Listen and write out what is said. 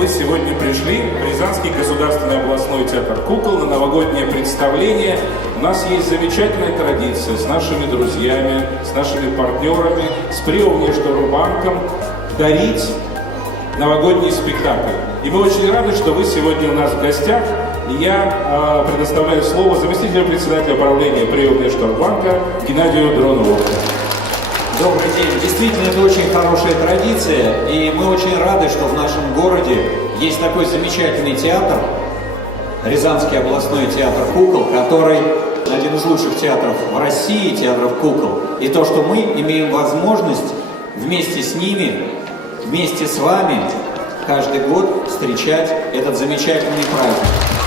вы сегодня пришли в Рязанский государственный областной театр кукол на новогоднее представление. У нас есть замечательная традиция с нашими друзьями, с нашими партнерами, с Прио-Внешторгбанком дарить новогодний спектакль. И мы очень рады, что вы сегодня у нас в гостях. И я предоставляю слово заместителю председателя правления Прио-Внешторгбанка Геннадию Дронову. Добрый день. Действительно, это очень хорошая традиция, и мы очень рады, что в нашем городе есть такой замечательный театр, Рязанский областной театр кукол, который один из лучших театров в России, театров кукол. И то, что мы имеем возможность вместе с ними, вместе с вами каждый год встречать этот замечательный праздник.